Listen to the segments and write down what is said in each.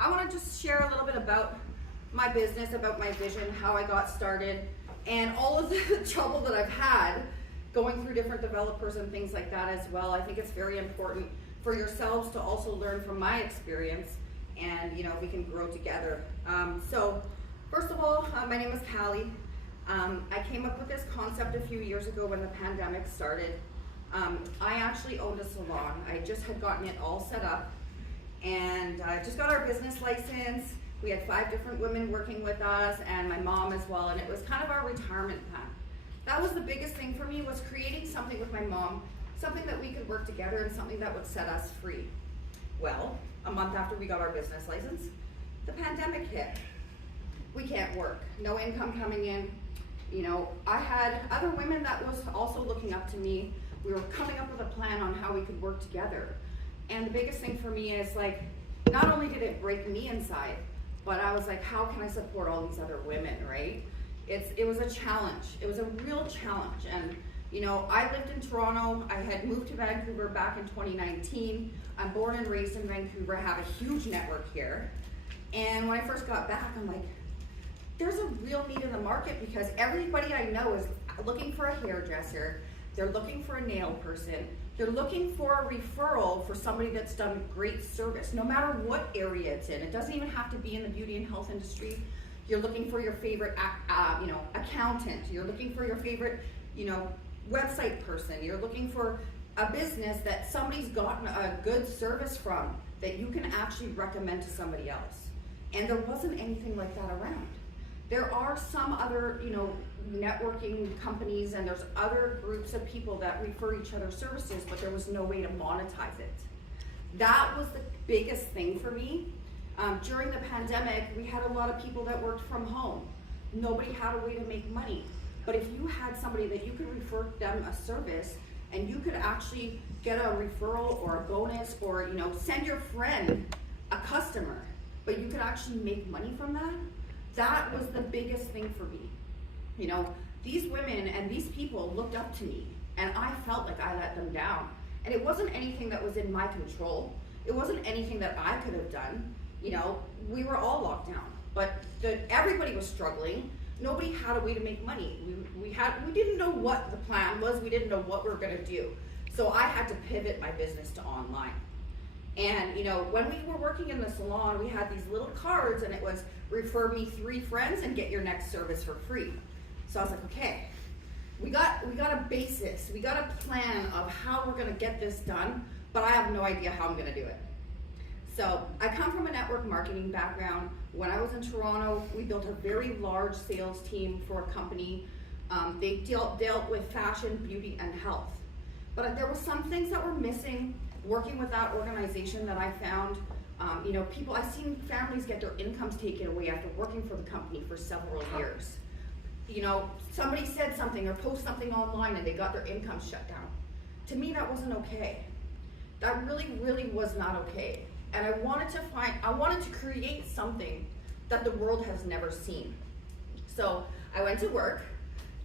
I want to just share a little bit about my business, about my vision, how I got started, and all of the trouble that I've had going through different developers and things like that as well. I think it's very important for yourselves to also learn from my experience, and we can grow together. So first of all, my name is Calli. I came up with this concept a few years ago when the pandemic started. I actually owned a salon. I just had gotten it all set up, and I just got our business license. We had 5 different women working with us, and my mom as well, and it was kind of our retirement plan. That was the biggest thing for me, was creating something with my mom, something that we could work together and something that would set us free. Well, a month after we got our business license, the pandemic hit. We can't work, no income coming in. I had other women that was also looking up to me. We were coming up with a plan on how we could work together. And the biggest thing for me is not only did it break me inside, but I was like, how can I support all these other women, right? It was a challenge. It was a real challenge. And I lived in Toronto. I had moved to Vancouver back in 2019. I'm born and raised in Vancouver. I have a huge network here. And when I first got back, I'm like, there's a real need in the market, because everybody I know is looking for a hairdresser. They're looking for a nail person. They're looking for a referral for somebody that's done great service, no matter what area it's in. It doesn't even have to be in the beauty and health industry. You're looking for your favorite, accountant. You're looking for your favorite, website person. You're looking for a business that somebody's gotten a good service from that you can actually recommend to somebody else. And there wasn't anything like that around. There are some other, networking companies, and there's other groups of people that refer each other services, but there was no way to monetize it. That was the biggest thing for me. During the pandemic, we had a lot of people that worked from home. Nobody had a way to make money. But if you had somebody that you could refer them a service, and you could actually get a referral or a bonus, or send your friend a customer, but you could actually make money from that, that was the biggest thing for me. These women and these people looked up to me, and I felt like I let them down. And it wasn't anything that was in my control. It wasn't anything that I could have done. We were all locked down, but everybody was struggling. Nobody had a way to make money. We didn't know what the plan was. We didn't know what we were gonna do. So I had to pivot my business to online. And when we were working in the salon, we had these little cards, and it was refer me 3 friends and get your next service for free. So I was like, okay, we got a basis, we got a plan of how we're gonna get this done, but I have no idea how I'm gonna do it. So I come from a network marketing background. When I was in Toronto, we built a very large sales team for a company. They dealt with fashion, beauty, and health. But there were some things that were missing working with that organization that I found. I've seen families get their incomes taken away after working for the company for several years. Somebody said something or post something online and they got their income shut down. To me, that wasn't okay. That really, really was not okay. And I wanted to create something that the world has never seen. So I went to work,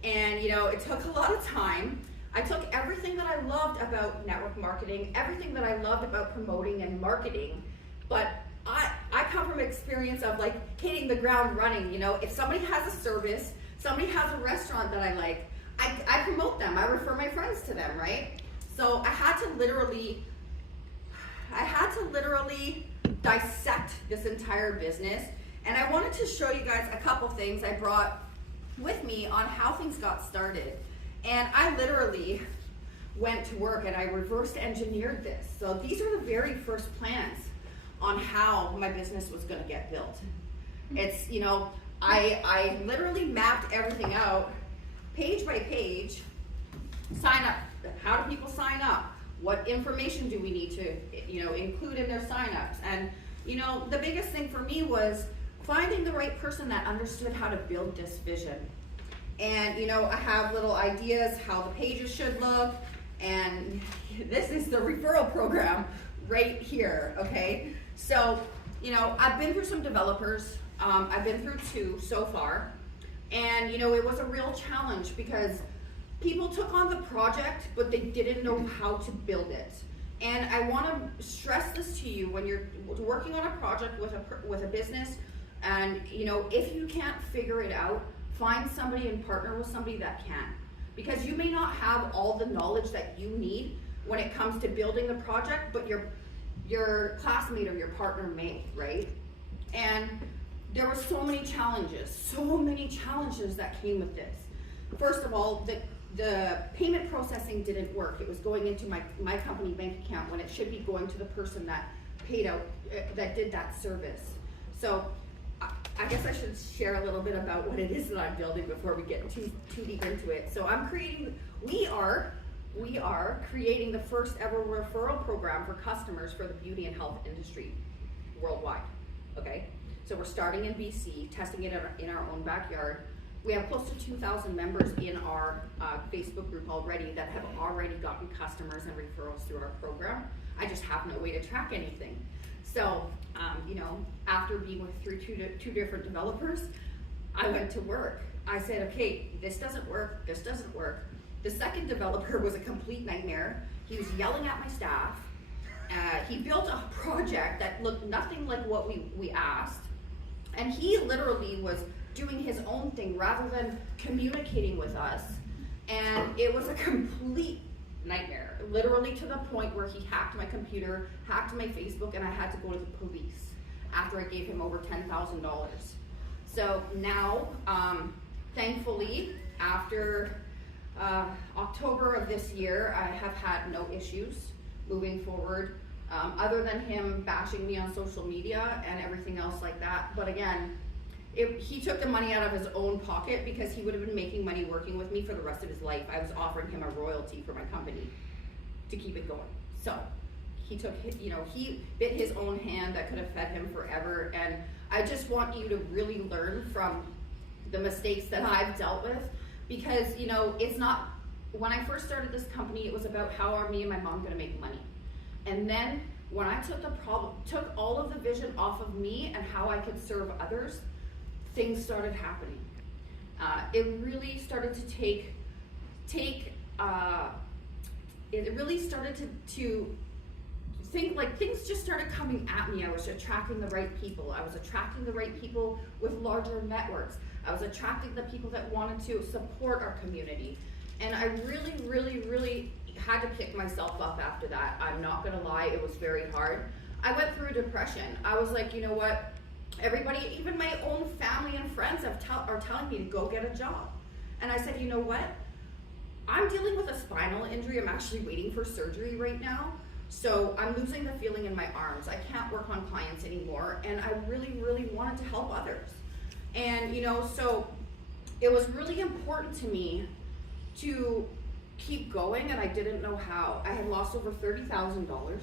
and it took a lot of time. I took everything that I loved about network marketing, everything that I loved about promoting and marketing, but I come from experience of hitting the ground running. If somebody has a service, somebody has a restaurant that I like, I promote them, I refer my friends to them, right? So I had to literally dissect this entire business, and I wanted to show you guys a couple things I brought with me on how things got started. And I literally went to work and I reverse engineered this. So these are the very first plans on how my business was gonna get built. It's, I literally mapped everything out page by page. Sign up, how do people sign up? What information do we need to, include in their signups? And, the biggest thing for me was finding the right person that understood how to build this vision. And, I have little ideas how the pages should look, and this is the referral program right here, okay? So, I've been through some developers. I've been through 2 so far, and, it was a real challenge because people took on the project, but they didn't know how to build it. And I want to stress this to you when you're working on a project with a business, and if you can't figure it out, find somebody and partner with somebody that can, because you may not have all the knowledge that you need when it comes to building the project, but your classmate or your partner may, right? And there were so many challenges that came with this. First of all, the payment processing didn't work. It was going into my company bank account when it should be going to the person that paid out, that did that service. So I guess I should share a little bit about what it is that I'm building before we get too deep into it. So we are creating the first ever referral program for customers for the beauty and health industry worldwide, okay? So we're starting in BC, testing it in our own backyard. We have close to 2,000 members in our Facebook group already that have already gotten customers and referrals through our program. I just have no way to track anything. So, after being through two different developers, I went to work. I said, okay, this doesn't work. The second developer was a complete nightmare. He was yelling at my staff. He built a project that looked nothing like what we asked. And he literally was doing his own thing rather than communicating with us. And it was a complete nightmare, literally to the point where he hacked my computer, hacked my Facebook, and I had to go to the police after I gave him over $10,000. So now, thankfully, after October of this year, I have had no issues moving forward, other than him bashing me on social media and everything else like that. But again, he took the money out of his own pocket because he would have been making money working with me for the rest of his life. I was offering him a royalty for my company to keep it going. So he took, he bit his own hand that could have fed him forever. And I just want you to really learn from the mistakes that I've dealt with, because, it's not, when I first started this company, it was about how are me and my mom gonna make money. And then when I took all of the vision off of me and how I could serve others, things started happening. It really started to to think like things just started coming at me. I was attracting the right people. I was attracting the right people with larger networks. I was attracting the people that wanted to support our community. And I really, really, really had to pick myself up after that. I'm not gonna lie, it was very hard. I went through a depression. I was like, you know what? Everybody, even my own family and friends are telling me to go get a job. And I said, you know what? I'm dealing with a spinal injury. I'm actually waiting for surgery right now. So I'm losing the feeling in my arms. I can't work on clients anymore. And I really, really wanted to help others. And, so it was really important to me to keep going, and I didn't know how. I had lost over $30,000.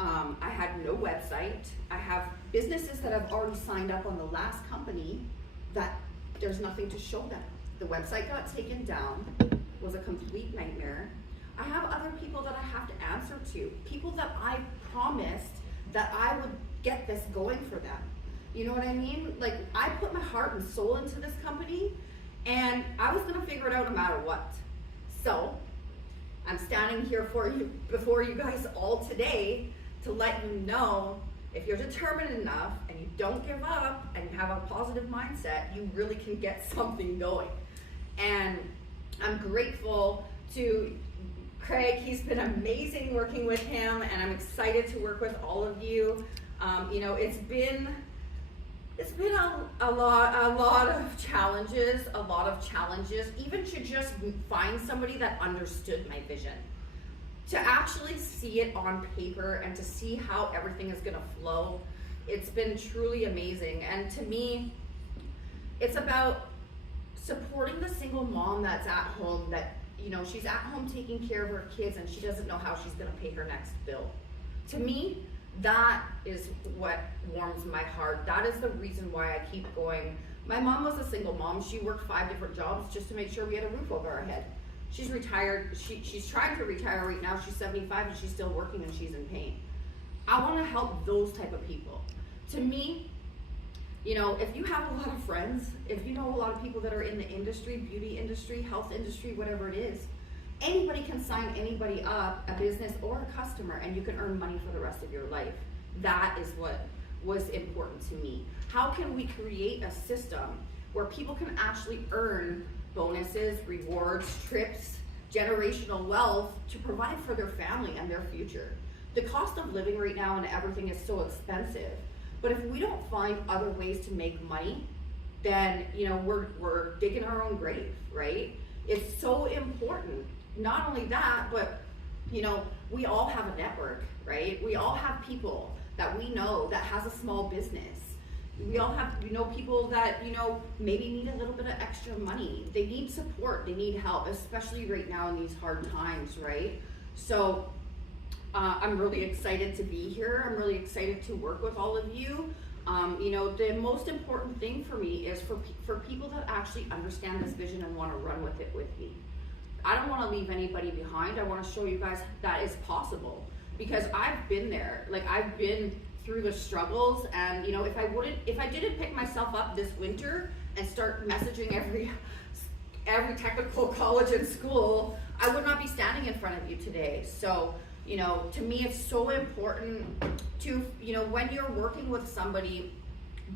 I had no website. I have businesses that have already signed up on the last company that there's nothing to show them. The website got taken down, was a complete nightmare. I have other people that I have to answer to, people that I promised that I would get this going for them. You know what I mean? Like, I put my heart and soul into this company, and I was gonna figure it out no matter what. So, I'm standing here before you guys all today to let you know, if you're determined enough and you don't give up and you have a positive mindset, you really can get something going. And I'm grateful to Craig. He's been amazing working with him, and I'm excited to work with all of you. It's been a lot of challenges, even to just find somebody that understood my vision. To actually see it on paper and to see how everything is gonna flow, it's been truly amazing. And to me, it's about supporting the single mom that's at home, that, she's at home taking care of her kids and she doesn't know how she's gonna pay her next bill. To me, that is what warms my heart. That is the reason why I keep going. My mom was a single mom. She worked 5 different jobs just to make sure we had a roof over our head. She's retired. She's trying to retire right now. She's 75 and she's still working and she's in pain. I want to help those type of people. To me, if you have a lot of friends, if you know a lot of people that are in the industry, beauty industry, health industry, whatever it is, Anybody can sign anybody up, a business or a customer, and you can earn money for the rest of your life. That is what was important to me. How can we create a system where people can actually earn bonuses, rewards, trips, generational wealth to provide for their family and their future? The cost of living right now and everything is so expensive. But if we don't find other ways to make money, then we're digging our own grave, right? It's so important. Not only that, but we all have a network, right? We all have people that we know that has a small business. We all have people that maybe need a little bit of extra money. They need support, they need help, especially right now in these hard times, right? So I'm really excited to be here. I'm really excited to work with all of you. The most important thing for me is for people that actually understand this vision and want to run with it with me. I don't want to leave anybody behind. I want to show you guys that is possible, because I've been there. Like, I've been through the struggles, and if I didn't pick myself up this winter and start messaging every technical college and school, I would not be standing in front of you today. So to me, it's so important to, when you're working with somebody,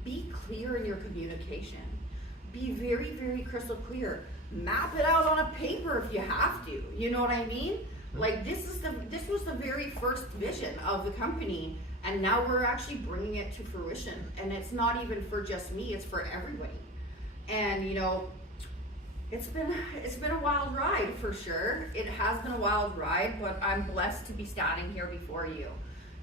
be clear in your communication. Be very, very crystal clear. Map it out on a paper if you have to. You know what I mean? Like, this was the very first vision of the company, and now we're actually bringing it to fruition. And it's not even for just me; it's for everybody. And it's been a wild ride for sure. It has been a wild ride, but I'm blessed to be standing here before you.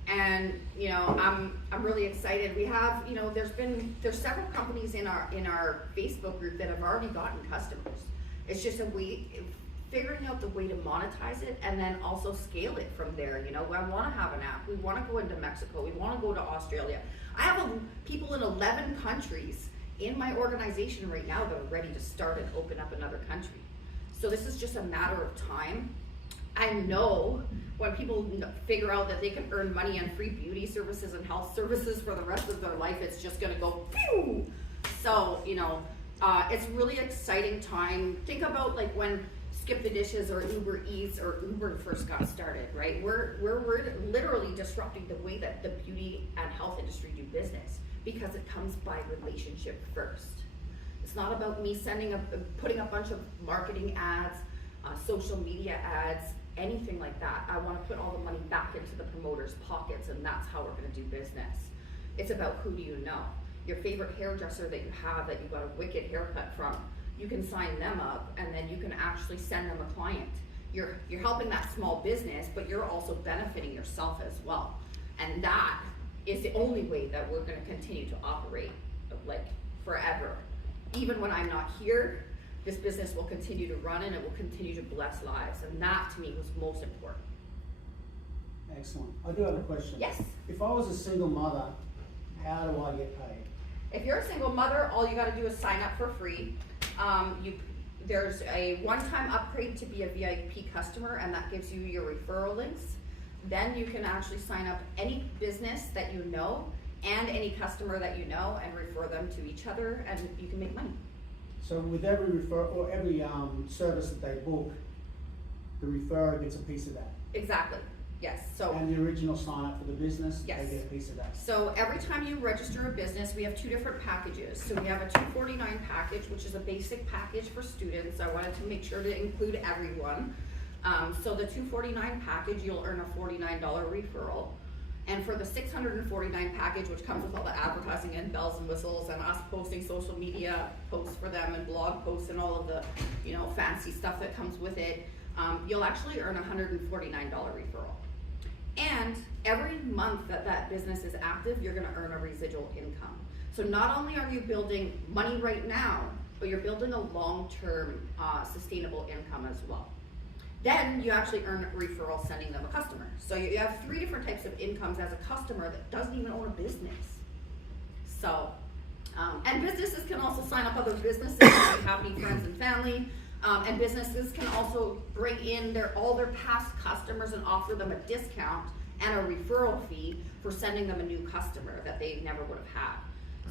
And I'm really excited. We have there's several companies in our Facebook group that have already gotten customers. It's just figuring out the way to monetize it and then also scale it from there. I want to have an app. We want to go into Mexico. We want to go to Australia. I have people in 11 countries in my organization right now that are ready to start and open up another country. So this is just a matter of time. I know when people figure out that they can earn money on free beauty services and health services for the rest of their life, it's just going to go pew. So it's really exciting time. Think about like when Skip the Dishes or Uber Eats or Uber first got started, right? We're literally disrupting the way that the beauty and health industry do business, because it comes by relationship first. It's not about me putting a bunch of marketing ads, social media ads, anything like that. I want to put all the money back into the promoters' pockets, and that's how we're going to do business. It's about who do you know. Your favorite hairdresser that you have that you got a wicked haircut from, you can sign them up, and then you can actually send them a client. You're helping that small business, but you're also benefiting yourself as well. And that is the only way that we're going to continue to operate, like, forever. Even when I'm not here, this business will continue to run, and it will continue to bless lives. And that, to me, was most important. Excellent. I do have a question. Yes. If I was a single mother, how do I get paid? If you're a single mother, all you got to do is sign up for free. There's a one-time upgrade to be a VIP customer, and that gives you your referral links. Then you can actually sign up any business that you know and any customer that you know and refer them to each other, and you can make money. So with every referral or every service that they book, the referrer gets a piece of that. Exactly. Yes. So. And the original sign up for the business, yes, they get a piece of that. So every time you register a business, we have two different packages. So we have a $249 package, which is a basic package for students. I wanted to make sure to include everyone. So the $249 package, you'll earn a $49 referral. And for the $649 package, which comes with all the advertising and bells and whistles and us posting social media posts for them and blog posts and all of the fancy stuff that comes with it, you'll actually earn a $149 referral. And every month that business is active, you're going to earn a residual income. So not only are you building money right now, but you're building a long-term sustainable income as well. Then you actually earn a referral sending them a customer. So you have three different types of incomes as a customer that doesn't even own a business. So, and businesses can also sign up other businesses if you have any friends and family. And businesses can also bring in all their past customers and offer them a discount and a referral fee for sending them a new customer that they never would have had.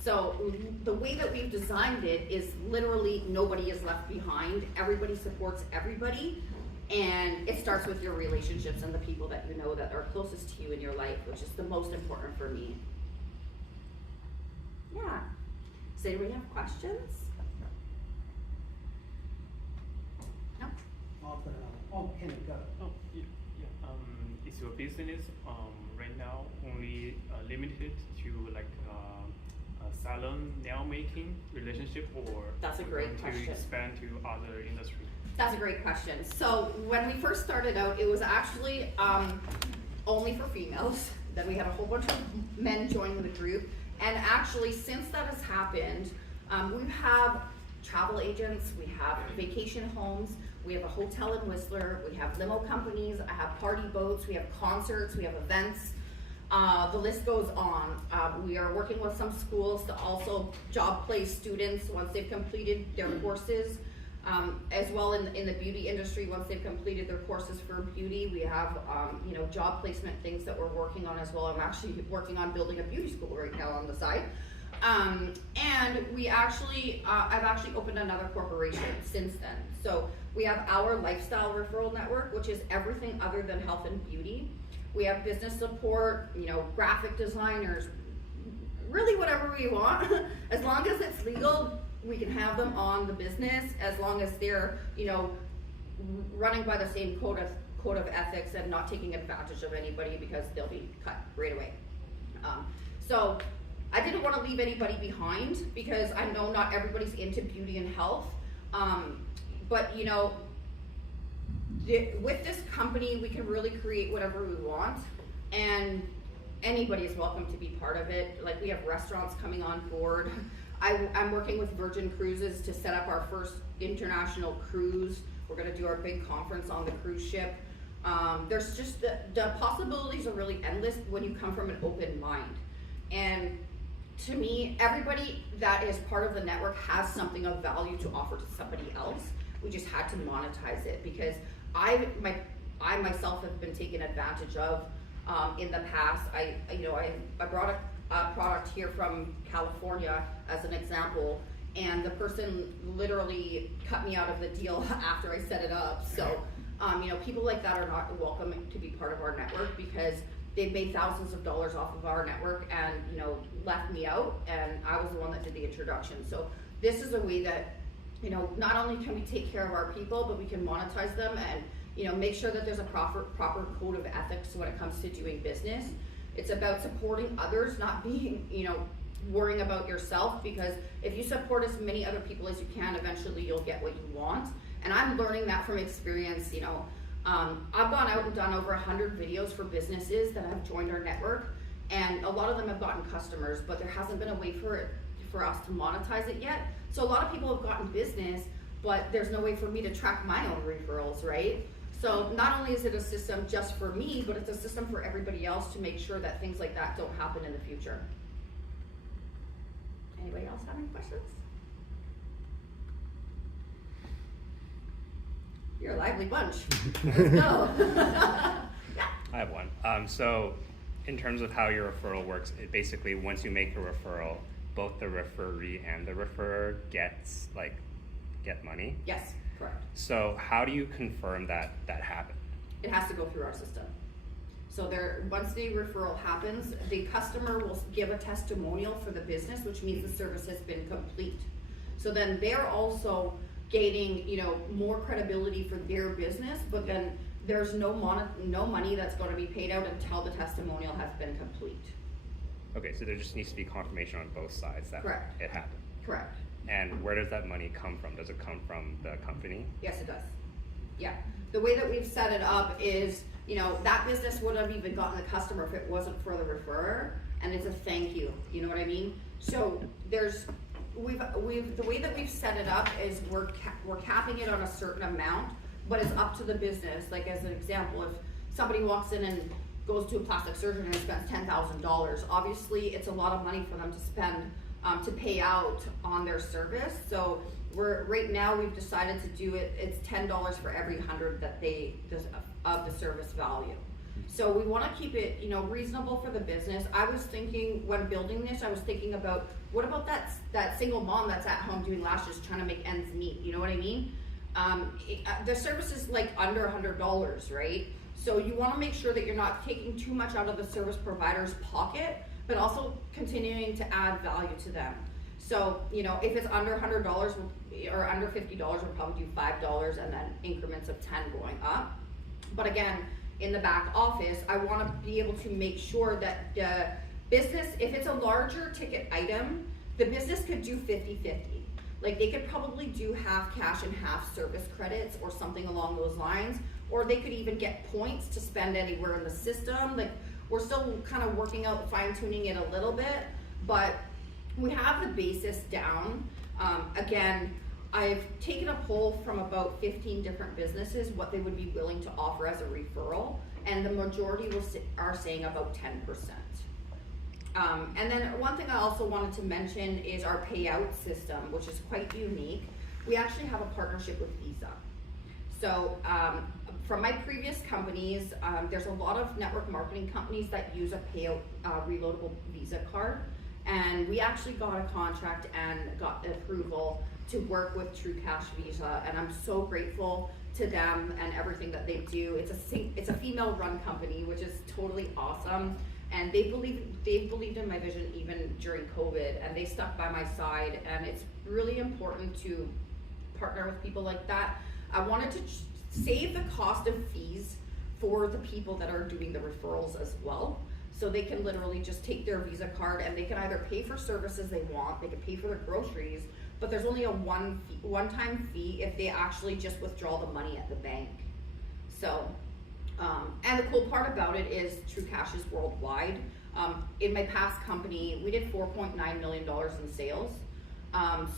So the way that we've designed it is literally nobody is left behind. Everybody supports everybody. And it starts with your relationships and the people that you know that are closest to you in your life, which is the most important for me. Yeah. Does anybody have questions? No? Henry, go. Oh, yeah. Is your business right now only limited to like salon nail making relationship, or That's a great to question. expand to other industries? That's a great question. So when we first started out, it was actually only for females. Then we had a whole bunch of men joining the group. And actually, since that has happened, we have travel agents, we have vacation homes, we have a hotel in Whistler, we have limo companies, I have party boats, we have concerts, we have events. The list goes on. We are working with some schools to also job place students once they've completed their courses. As well in the beauty industry, once they've completed their courses for beauty, we have job placement things that we're working on as well. I'm actually working on building a beauty school right now on the side. And we actually, I've actually opened another corporation since then. So we have our lifestyle referral network, which is everything other than health and beauty. We have business support, graphic designers, really whatever we want. As long as it's legal, we can have them on the business, as long as they're, running by the same code of ethics and not taking advantage of anybody, because they'll be cut right away. So I didn't want to leave anybody behind, because I know not everybody's into beauty and health. But with this company, we can really create whatever we want, and anybody is welcome to be part of it. Like, we have restaurants coming on board. I'm working with Virgin Cruises to set up our first international cruise. We're going to do our big conference on the cruise ship. There's just the possibilities are really endless when you come from an open mind. And to me, everybody that is part of the network has something of value to offer to somebody else. We just had to monetize it, because I myself have been taken advantage of in the past. I brought a product here from California as an example, and the person literally cut me out of the deal after I set it up. So people like that are not welcome to be part of our network, because they've made thousands of dollars off of our network and left me out, and I was the one that did the introduction. So this is a way that not only can we take care of our people, but we can monetize them and make sure that there's a proper code of ethics when it comes to doing business. It's about supporting others, not being worrying about yourself, because if you support as many other people as you can, eventually you'll get what you want. And I'm learning that from experience. I've gone out and done over 100 videos for businesses that have joined our network, and a lot of them have gotten customers, but there hasn't been a way for us to monetize it yet. So a lot of people have gotten business, but there's no way for me to track my own referrals, right? So not only is it a system just for me, but it's a system for everybody else to make sure that things like that don't happen in the future. Anybody else have any questions? You're a lively bunch. Let's go. Yeah. I have one. So in terms of how your referral works, it basically, once you make a referral, both the referee and the referrer get money? Yes, correct. So how do you confirm that happened? It has to go through our system. So once the referral happens, the customer will give a testimonial for the business, which means the service has been complete. So then they're also gaining, more credibility for their business, but then there's no money that's going to be paid out until the testimonial has been complete. Okay, so there just needs to be confirmation on both sides that Correct. it happened. Correct. And where does that money come from? Does it come from the company? Yes, it does. Yeah. The way that we've set it up is, that business wouldn't have even gotten a customer if it wasn't for the referrer, and it's a thank you. You know what I mean? So the way that we've set it up is we're capping it on a certain amount, but it's up to the business. Like, as an example, if somebody walks in and goes to a plastic surgeon and spends $10,000, obviously it's a lot of money for them to spend to pay out on their service. So right now we've decided to do it. It's $10 for every 100 that of the service value. So we want to keep it, reasonable for the business. I was thinking when building this, I was thinking about what about that single mom that's at home doing lashes trying to make ends meet. You know what I mean? the service is like under $100, right? So you want to make sure that you're not taking too much out of the service provider's pocket, but also continuing to add value to them. So, you know, if it's under $100 or under $50, we'll probably do $5 and then increments of 10 going up. But again, in the back office, I want to be able to make sure that the business, if it's a larger ticket item, the business could do 50-50. Like they could probably do half cash and half service credits or something along those lines, or they could even get points to spend anywhere in the system. Like we're still kind of working out, fine tuning it a little bit, but we have the basis down. Again, I've taken a poll from about 15 different businesses, what they would be willing to offer as a referral, and the majority are saying about 10%. And then one thing I also wanted to mention is our payout system, which is quite unique. We actually have a partnership with Visa. So from my previous companies, there's a lot of network marketing companies that use a payout reloadable Visa card. And we actually got a contract and got approval to work with True Cash Visa, and I'm so grateful to them and everything that they do. It's a female-run company, which is totally awesome. And they believed in my vision even during COVID, and they stuck by my side. And it's really important to partner with people like that. I wanted to save the cost of fees for the people that are doing the referrals as well. So they can literally just take their Visa card and they can either pay for services they want, they can pay for their groceries, but there's only a one-time fee if they actually just withdraw the money at the bank. So. And the cool part about it is True Cash is worldwide. In my past company, we did $4.9 million in sales.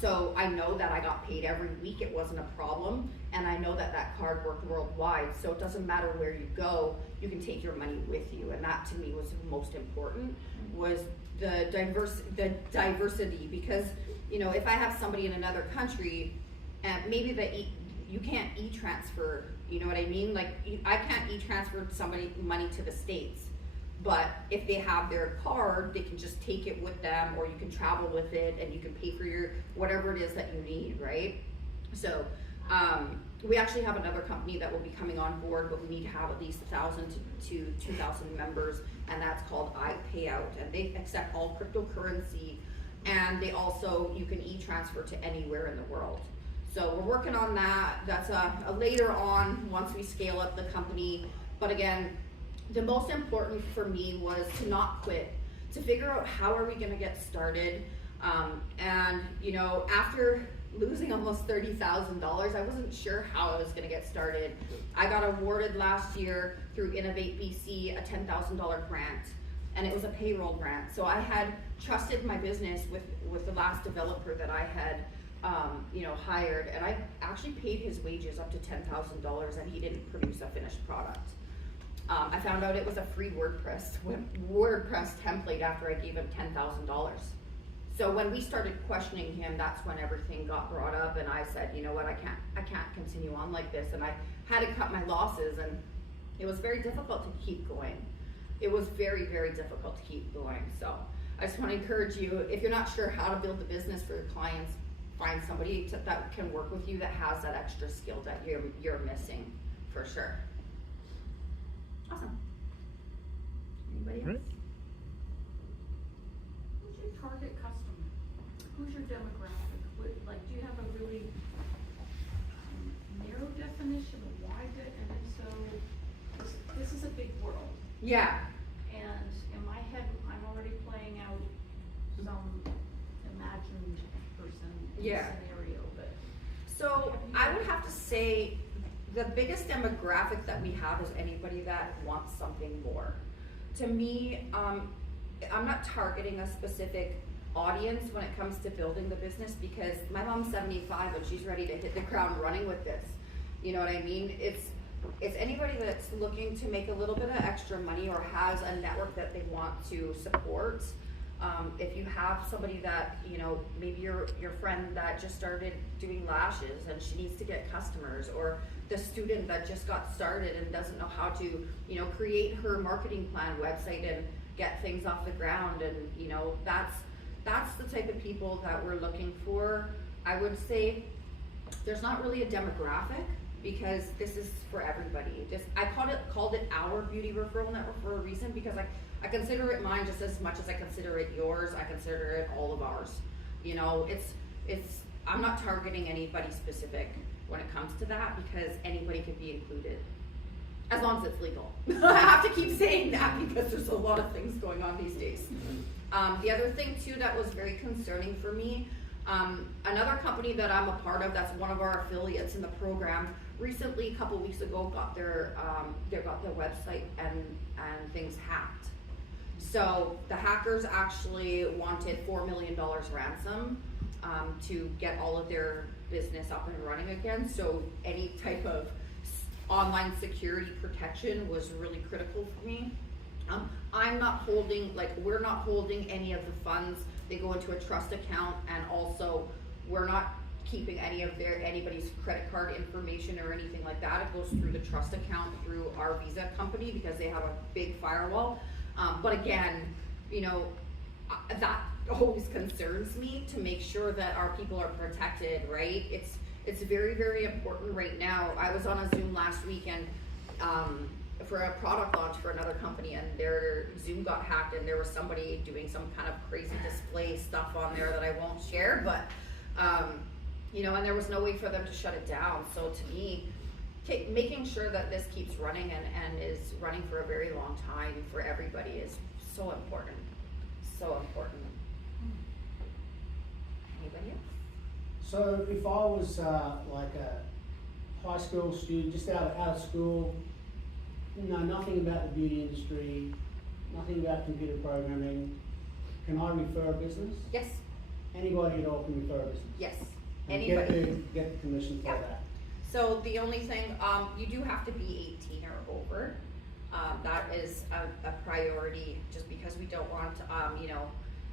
So I know that I got paid every week, it wasn't a problem. And I know that that card worked worldwide. So it doesn't matter where you go, you can take your money with you. And that to me was most important, was the diversity. Because, you know, if I have somebody in another country, and maybe you can't e-transfer, you know what I mean? Like, I can't e-transfer somebody money to the States, but if they have their card, they can just take it with them, or you can travel with it and you can pay for your, whatever it is that you need, right? So, we actually have another company that will be coming on board, but we need to have at least 1,000 to 2,000 members, and that's called iPayout, and they accept all cryptocurrency, and they also, you can e-transfer to anywhere in the world. So we're working on that. That's a later on once we scale up the company. But again, the most important for me was to not quit, to figure out how are we going to get started. And you know, after losing almost $30,000, I wasn't sure how I was going to get started. I got awarded last year through Innovate BC a $10,000 grant, and it was a payroll grant. So I had trusted my business with the last developer that I had hired, and I actually paid his wages up to $10,000, and he didn't produce a finished product. I found out it was a free WordPress template after I gave him $10,000. So when we started questioning him, that's when everything got brought up, and I said, you know what, I can't continue on like this, and I had to cut my losses, and it was very difficult to keep going. It was very, very difficult to keep going. So I just want to encourage you, if you're not sure how to build a business for your clients, find somebody that can work with you that has that extra skill that you're missing, for sure. Awesome. Anybody else? Right. Who's your target customer? Who's your demographic? Do you have a really narrow definition, a wide and so this is a big world. Yeah. And in my head, I'm already playing out some imagined person scenario, but So I would have to say the biggest demographic that we have is anybody that wants something more. To me, I'm not targeting a specific audience when it comes to building the business, because my mom's 75 and she's ready to hit the ground running with this. You know what I mean? It's anybody that's looking to make a little bit of extra money or has a network that they want to support. If you have somebody that, you know, maybe your friend that just started doing lashes and she needs to get customers, or the student that just got started and doesn't know how to, you know, create her marketing plan website and get things off the ground, and you know, that's the type of people that we're looking for. I would say there's not really a demographic because this is for everybody. I called it our beauty referral network for a reason because I consider it mine just as much as I consider it yours. I consider it all of ours. You know, I'm not targeting anybody specific when it comes to that because anybody could be included. As long as it's legal. I have to keep saying that because there's a lot of things going on these days. The other thing too that was very concerning for me, another company that I'm a part of that's one of our affiliates in the program recently, a couple weeks ago, got their website and things hacked. So the hackers actually wanted $4 million ransom to get all of their business up and running again. So any type of online security protection was really critical for me. I'm not holding, we're not holding any of the funds. They go into a trust account, and also we're not keeping anybody's credit card information or anything like that. It goes through the trust account through our Visa company because they have a big firewall. But again, you know, that always concerns me to make sure that our people are protected, right? It's very, very important right now. I was on a Zoom last weekend for a product launch for another company, and their Zoom got hacked, and there was somebody doing some kind of crazy display stuff on there that I won't share, but you know, and there was no way for them to shut it down. So to me, making sure that this keeps running and is running for a very long time for everybody is so important. So important. Anybody else? So if I was like a high school student, just out of school, know nothing about the beauty industry, nothing about computer programming, can I refer a business? Yes. Anybody at all can refer a business? Yes. And Anybody. get the commission for Yeah. that. So the only thing, you do have to be 18 or over. That is a priority, just because we don't want, you know,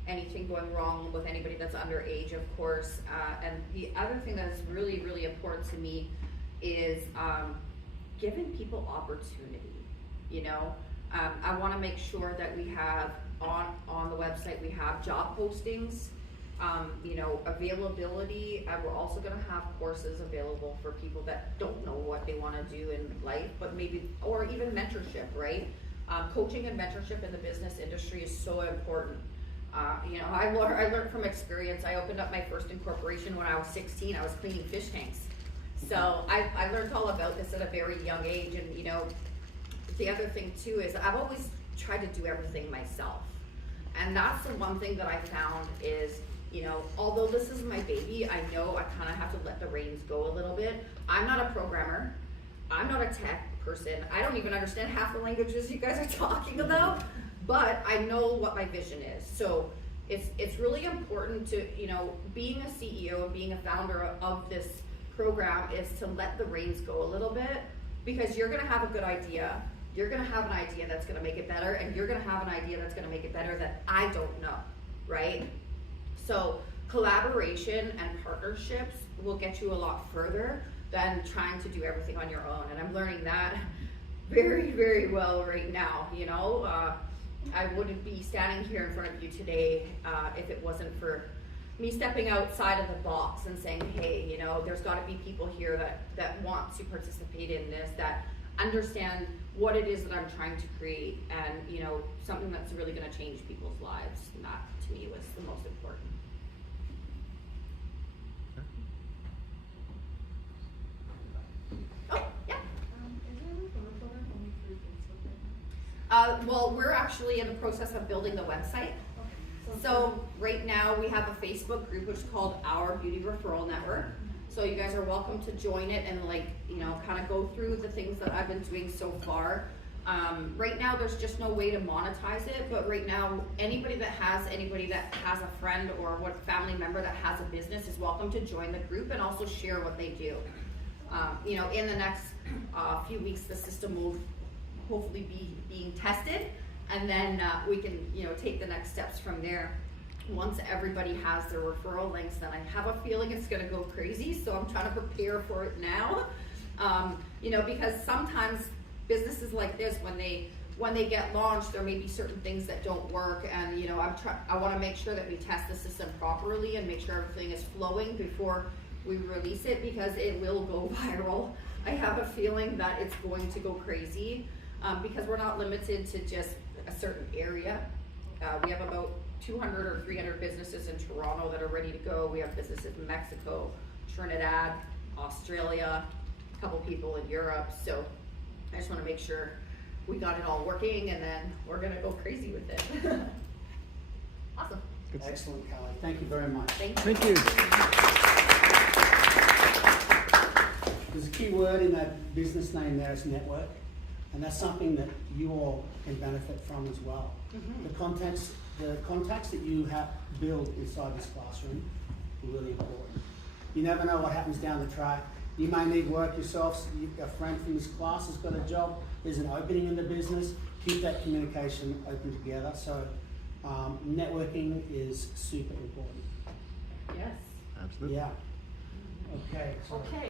anything going wrong with anybody that's underage, of course. And the other thing that is really, really important to me is giving people opportunity. You know, I want to make sure that we have on the website, we have job postings, you know, availability. We're also going to have courses available for people that don't know what they want to do in life, but maybe, or even mentorship, right? Coaching and mentorship in the business industry is so important. You know, I learned from experience. I opened up my first incorporation when I was 16. I was cleaning fish tanks. So I learned all about this at a very young age. And, you know, the other thing too is I've always tried to do everything myself. And that's the one thing that I found is, you know, although this is my baby, I know I kind of have to let the reins go a little bit. I'm not a programmer. I'm not a tech person. I don't even understand half the languages you guys are talking about, but I know what my vision is. So it's really important to, you know, being a CEO and being a founder of this program is to let the reins go a little bit, because you're going to have a good idea. You're going to have an idea that's going to make it better, and you're going to have an idea that's going to make it better that I don't know, right? So collaboration and partnerships will get you a lot further than trying to do everything on your own. And I'm learning that very, very well right now. You know, I wouldn't be standing here in front of you today if it wasn't for me stepping outside of the box and saying, hey, you know, there's got to be people here that want to participate in this, that understand what it is that I'm trying to create, and, you know, something that's really going to change people's lives. And that, to me, was the most important. Oh, yeah. Is there like a referral only through Facebook right now? Well, we're actually in the process of building the website. So right now we have a Facebook group which is called Our Beauty Referral Network. So you guys are welcome to join it and, like, you know, kind of go through the things that I've been doing so far. Right now there's just no way to monetize it, but right now anybody that has a friend or what family member that has a business is welcome to join the group and also share what they do. You know, in the next few weeks the system will hopefully be being tested, and then we can, you know, take the next steps from there. Once everybody has their referral links, then I have a feeling it's going to go crazy, so I'm trying to prepare for it now. You know, because sometimes businesses like this, when they get launched, there may be certain things that don't work, and, you know, I want to make sure that we test the system properly and make sure everything is flowing before we release it because it will go viral. I have a feeling that it's going to go crazy because we're not limited to just a certain area. We have about 200 or 300 businesses in Toronto that are ready to go. We have businesses in Mexico, Trinidad, Australia, a couple people in Europe. So I just want to make sure we got it all working, and then we're going to go crazy with it. Awesome. Excellent, Calli. Thank you very much. Thank you. Thank you. There's a key word in that business name there is network, and that's something that you all can benefit from as well. Mhm. The contacts that you have built inside this classroom are really important. You never know what happens down the track. You may need work yourself. A friend from this class has got a job. There's an opening in the business. Keep that communication open together. So networking is super important. Yes. Absolutely. Yeah. Okay. So Okay.